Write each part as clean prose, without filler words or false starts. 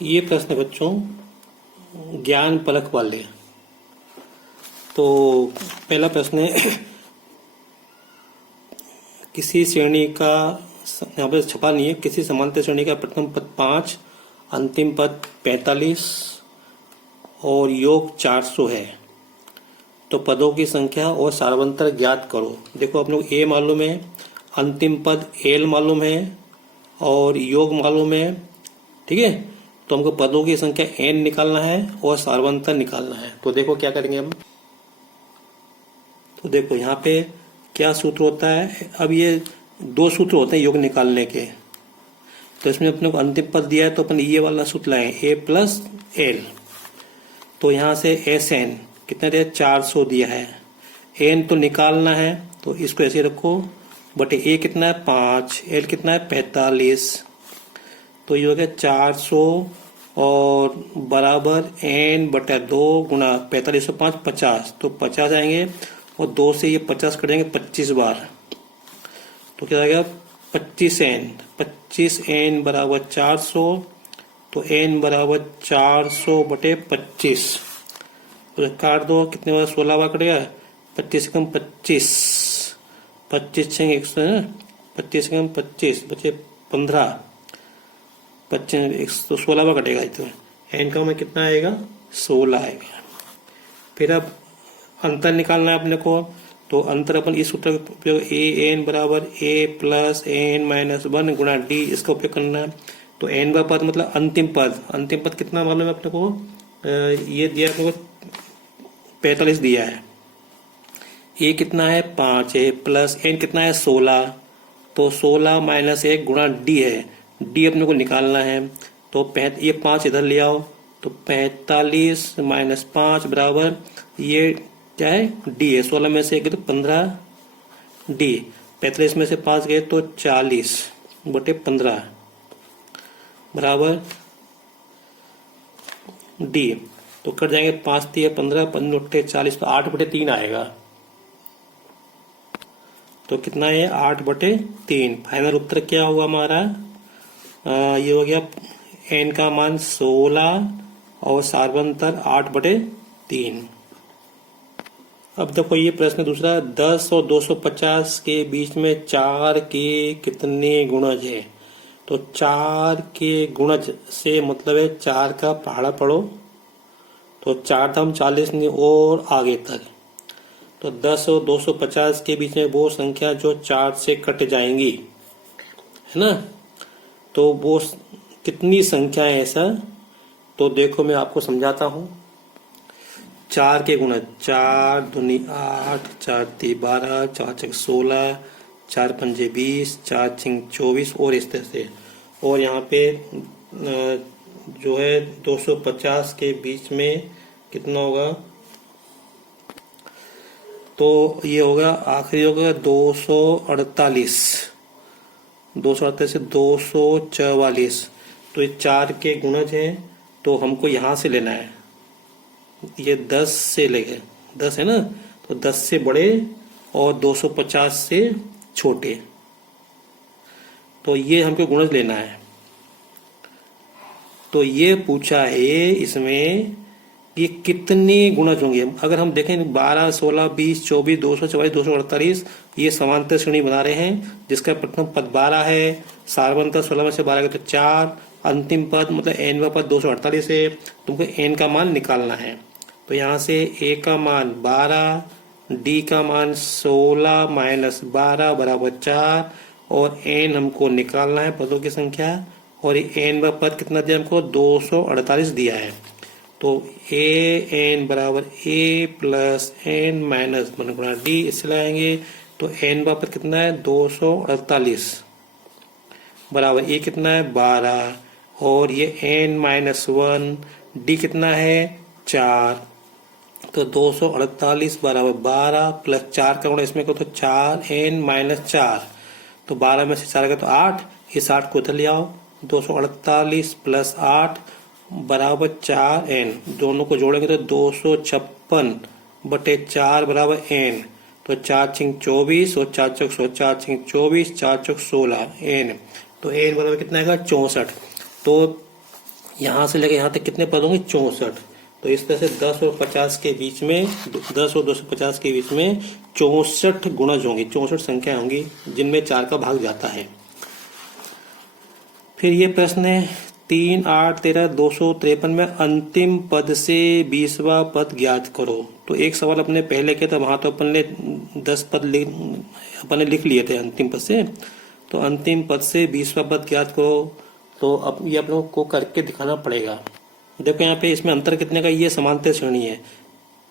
ये प्रश्न बच्चों ज्ञान परख वाले। तो पहला प्रश्न है किसी श्रेणी का, यहाँ पर छपा नहीं है, किसी समांतर श्रेणी का प्रथम पद 5, अंतिम पद 45 और योग 400 है, तो पदों की संख्या और सार्वंतर ज्ञात करो। देखो आप लोग ए मालूम है, अंतिम पद एल मालूम है और योग मालूम है, ठीक है। तो हमको पदों की संख्या एन निकालना है और सार्वंतर निकालना है। तो देखो क्या करेंगे हम। तो देखो यहाँ पे क्या सूत्र होता है। अब ये दो सूत्र होते हैं योग निकालने के। तो इसमें अपने को अंतिम पद दिया है तो अपन ये वाला सूत्र लाए, ए प्लस एल। तो यहाँ से एस एन कितना दिया, 400 दिया है। एन तो निकालना है तो इसको ऐसे रखो, बटे ए कितना है 5, एल कितना है 45। तो ये हो गया 400 और बराबर एन बटा 2 गुणा 45 5 50, तो 50 आएंगे और 2 से ये 50 कट जाएंगे 25 बार। तो क्या आएगा 25 एन, 25 एन बराबर 400। तो एन बराबर 400 बटे 25, तो काट दो, कितने बार 16 बार कटेगा, 25 से कम 25, 25 से 100 है ना, 25 से कम 25 बचे 15, 25 तो 16 बार कटेगा। तो एन का में कितना आएगा, 16 आएगा। फिर अब अंतर निकालना है अपने को। तो अंतर अपन इस सूत्र का उपयोग ए एन बराबर ए प्लस एन माइनस 1 गुणा डी, इसका उपयोग करना है। तो एन का पद मतलब अंतिम पद, अंतिम पद कितना मालूम है अपने को, ये दिया अपने को 45 दिया है। ए कितना है 5 है, प्लस एन कितना है 16, तो 16 माइनस 1 गुणा डी है, डी अपने को निकालना है। तो ये 5 इधर ले आओ, तो 45 माइनस 5 बराबर ये क्या है डी है, 16 में से 1 तो 15 डी, 45 में से 5 गए तो 40 बटे 15 बराबर डी। तो कट जाएंगे 5 3 15, 15 40, तो 8 बटे 3 आएगा। तो कितना है 8 बटे 3। फाइनल उत्तर क्या हुआ हमारा, ये हो गया एन का मान 16 और सार्वंतर 8 बटे 3। अब देखो ये प्रश्न दूसरा, 10 और 250 के बीच में 4 के कितने गुणज है। तो 4 के गुणज से मतलब है 4 का पहाड़ा पढ़ो, तो 4 धाम 40 नहीं और आगे तक। तो 10 और 250 के बीच में वो संख्या जो 4 से कट जाएंगी, है ना। तो वो कितनी संख्या है ऐसा, तो देखो मैं आपको समझाता हूँ। 4 के गुणज, 4 दूनी 8, 4 ती 12, 4 छक 16, 4 पंजे 20, 4 छिंग 24 और इस तरह से। और यहाँ पे जो है 250 के बीच में कितना होगा, तो ये होगा आखिरी होगा 248, 248 से 244। तो ये 4 के गुणज हैं, तो हमको यहाँ से लेना है, ये 10 से लेके 10 है ना, तो 10 से बड़े और 250 से छोटे, तो ये हमको गुणज लेना है। तो ये पूछा है इसमें ये कितने गुणज होंगे। अगर हम देखें 12, 16, 20, 24, 244, 248 ये समांतर श्रेणी बना रहे हैं, जिसका प्रथम पद 12 है, सार्वंतर 16 में से 12 गए तो 4, अंतिम पद मतलब एन व पद 248 है। तुमको एन का मान निकालना है। तो यहाँ से ए का मान 12, डी का मान 16 माइनस 12 बराबर 4 और एन हमको निकालना है पदों की संख्या। और ये एन व पद कितना दिया हमको 248 दिया है। तो ए एन बराबर ए प्लस एन माइनस 1 गुणा डी, इससे लाएंगे तो एन व पद कितना है 248 बराबर ए कितना है 12 और ये एन माइनस 1 डी कितना है 4। तो 248 बराबर 12 प्लस 4 का गुणा इसमें को तो 4 एन माइनस 4, तो 12 में से 4 गया तो 8, इस 8 को इधर ले आओ, 248 प्लस 8 बराबर 4 एन, दोनों को जोड़ेंगे तो 256 बटे 4 बराबर एन। तो 4 छिंग 24 और 4 चौक 4 छिंग 24, 4 चौक 16 एन। तो एन बराबर कितना आएगा 64। तो यहाँ से लेकर यहाँ तक कितने पद होंगे? 64। तो इस तरह से 10 और 50 के बीच में, 10 और 250 के बीच में 64 गुणज होंगे, 64 संख्या होंगी जिनमें 4 का भाग जाता है। फिर ये प्रश्न है 3, 8, 13, 253 में अंतिम पद से 20वां पद ज्ञात करो। तो एक सवाल अपने पहले किया था, वहां तो अपन ने 10 पद लिख लिए थे अंतिम पद से। तो अंतिम पद से 20वां पद ज्ञात करो, तो अब ये आप लोगों को करके दिखाना पड़ेगा। देखो यहाँ पे इसमें अंतर कितने का, ये समांतर श्रेणी है।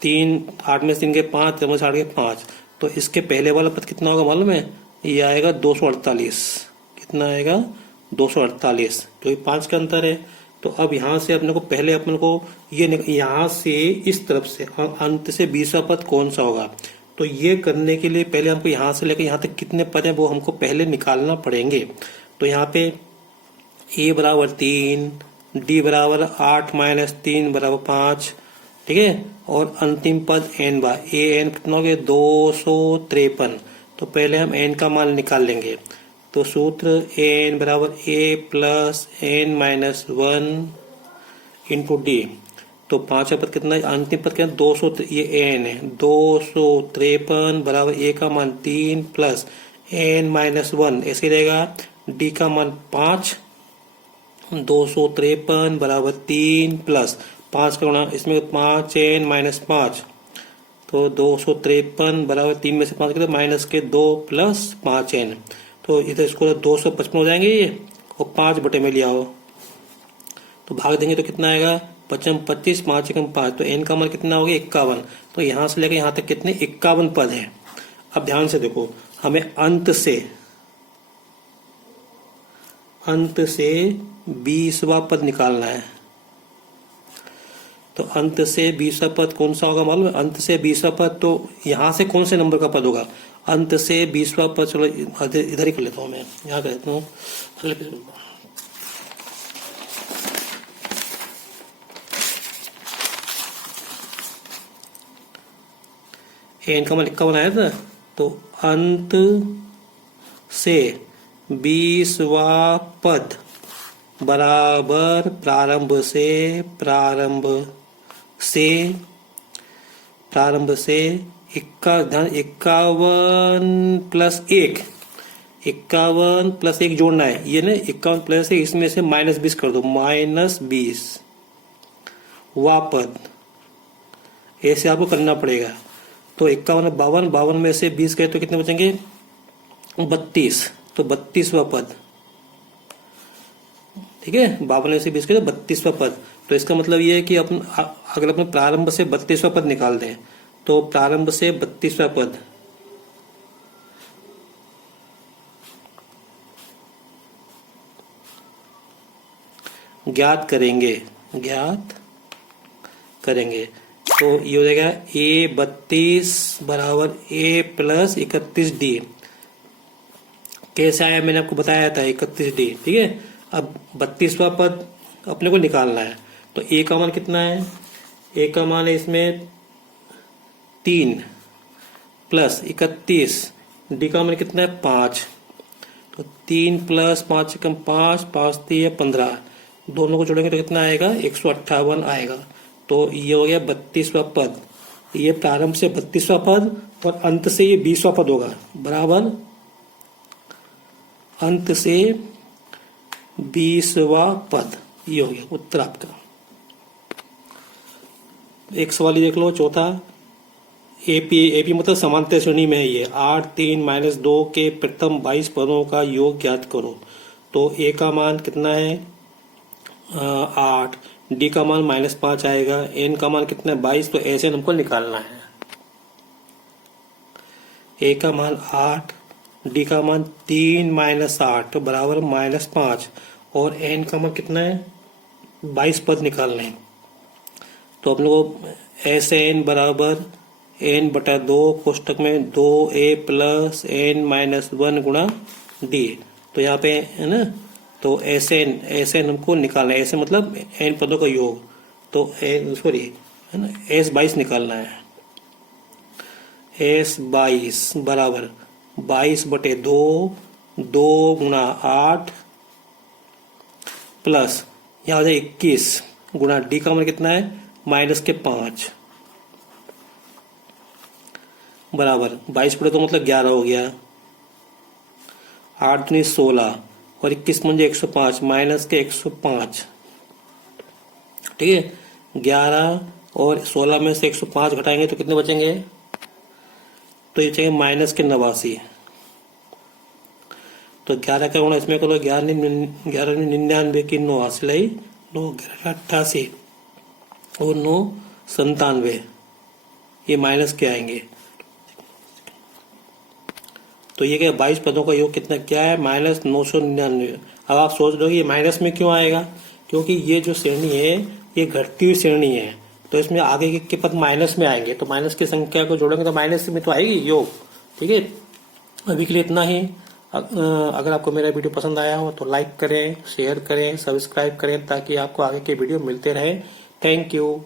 3, 8 में से 3 के 5, 3 में से 8 के 5। तो इसके पहले वाला पद कितना होगा मालूम है? ये आएगा 248। कितना आएगा? 248। तो ये 5 का अंतर है। तो अब यहाँ से अपने को पहले अपन को ये यहाँ से इस तरफ से अंत से 20वां पद कौन सा होगा, तो ये करने के लिए पहले हमको यहाँ से लेकर यहाँ तक कितने पद हैं वो हमको पहले निकालना पड़ेंगे। तो यहाँ पे a बराबर 3, d बराबर 8 माइनस 3 बराबर 5, ठीक है। और अंतिम पद n बा, an कितना हो गया? 253। तो पहले हम n का मान निकाल लेंगे। तो सूत्र n बराबर a plus n minus 1 into D. तो 5वां पद कितना है? अंतिम पद क्या है? 200, ये n है। 253 बराबर a का मान 3 प्लस n माइनस 1, ऐसे रहेगा। d का मान 5, 253 बराबर 3 प्लस 5 का गुणा इसमें 5n माइनस 5। तो 253 बराबर 3 में से 5 के माइनस के 2 प्लस 5n। तो इधर इसको 255 हो जाएंगे ये, और 5 बटे में लिया हो तो भाग देंगे तो कितना आएगा? 55, 25, 5 एकम 5। तो n का मान कितना हो गया? 51। तो यहाँ से लेकर यहाँ तक कितने? 51 पद हैं। अब ध्यान से देखो, हमें अंत से 20वां पद निकालना है। तो अंत से 20वां पद कौन सा होगा मालूम है? अंत से 20वां पद तो यहाँ से कौन से नंबर का पद होगा? अंत से 20वां पद, चलो इधर ही कर लेता हूँ, मैं यहाँ कर लेता हूँ। एन का मान 51 आया था। तो अंत से 20वां पद बराबर प्रारंभ से 51 प्लस 1, 51 प्लस 1 जोड़ना है। ये ना 51 प्लस 1, इसमें से माइनस 20 कर दो, माइनस 20 वा पद, ऐसे आपको करना पड़ेगा। तो 51, 52, 52 में से 20 गए तो कितने बचेंगे? 32। तो 32वां पद, ठीक है। 52 में से 20 गए तो 32वां पद। तो इसका मतलब ये है कि अगर अपने प्रारंभ से 32वां पद निकाल दें, तो प्रारंभ से 32वां पद ज्ञात करेंगे तो ये हो जाएगा A32 बराबर A प्लस 31D। कैसे आया मैंने आपको बताया था, 31D, ठीक है। अब 32वां पद अपने को निकालना है। तो A का मान कितना है? A का मान है इसमें 3 प्लस 31, D का मान कितना है? 5। तो 3 प्लस 5 कम 5, 5 3 15, दोनों को जोड़ेंगे तो कितना आएगा? 158 आएगा। तो ये हो गया 32वां पद। ये प्रारंभ से 32वां पद और अंत से ये 20वां पद होगा, बराबर अंत से 20वां पद। ये हो गया उत्तर आपका। एक सवाल देख लो, चौथा। एपी मतलब समांतर श्रेणी में है ये। 8, 3, माइनस 2 के प्रथम 22 पदों का योग ज्ञात करो। तो ए का मान कितना है? 8, डी का मान -5 आएगा, एन का मान कितना है? 22। तो ऐसे हमको निकालना है। ए का मान 8, डी का मान 3 माइनस 8 बराबर -5, और एन का मान कितना है? 22 पद निकालने हैं। तो अपने को एस एन बराबर n बटा 2 कोष्टक में 2a प्लस n माइनस 1 गुणा डी। तो यहाँ पे है ना, तो एस एन हमको निकालना है। ऐसे मतलब n पदों का योग। तो सॉरी है ना, S22 निकालना है। S22 बराबर 22 बटे 2, 2 गुणा 8 प्लस यहाँ हो जाए 21 गुणा डी का मान कितना है -5 बराबर 22 पड़े तो मतलब 11 हो गया। 8 दूनी 16 और 21 मुझे 105 -105। ठीक है 11 और 16 में से 105 घटाएंगे तो कितने बचेंगे, तो ये बचेंगे -89। तो 11 का गुणा इसमें करो 11 की 9 हासिल आई 9 88 और 9 97 ये माइनस के आएंगे। तो ये क्या 22 पदों का योग कितना क्या है -999। अब आप सोच लो ये माइनस में क्यों आएगा, क्योंकि ये जो श्रेणी है ये घटती हुई श्रेणी है, तो इसमें आगे के पद माइनस में आएंगे, तो माइनस की संख्या को जोड़ेंगे तो माइनस में तो आएगी योग। ठीक है अभी के लिए इतना ही। अगर आपको मेरा वीडियो पसंद आया हो तो लाइक करें, शेयर करें, सब्सक्राइब करें ताकि आपको आगे के वीडियो मिलते रहे। Thank you.